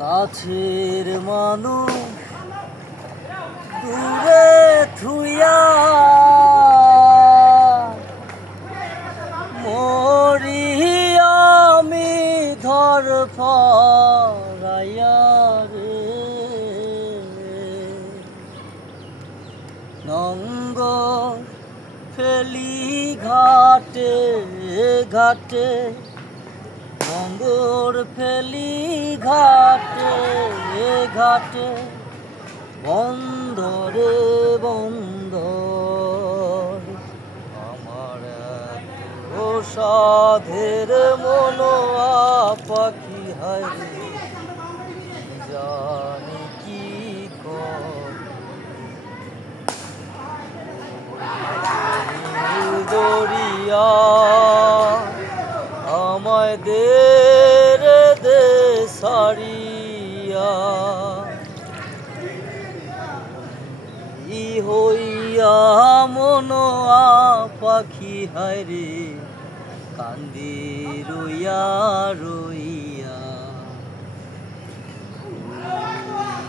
কাছের মানুষ দূরে থুইয়া মরি আমি ধর ফরাইয়া রে নঙ্গর ফেলি ঘাটে ঘাটে নঙ্গর ফেলি ঘাটে ঘাটে বন্দরে বন্দর আমার এত সাধের মনোয়া পাখি হায় জানি কি দরিয়া আমায় দে সারিয়া ই হইয়া মনোয়া পাখি হায়রে কান্দি রইয়া রইয়া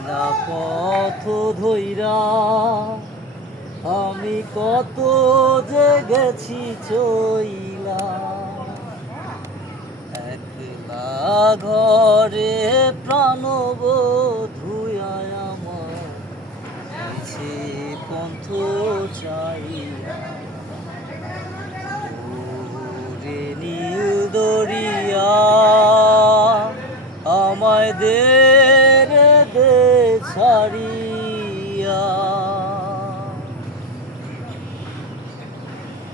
না পথ ধইরা আমি কত যে গেছি চইলা একলা ঘরে প্রাণবধূয়া আমার মিছে পন্থ চাইয়া ওরে নীল দরিয়া আমায় দে ছাড়ি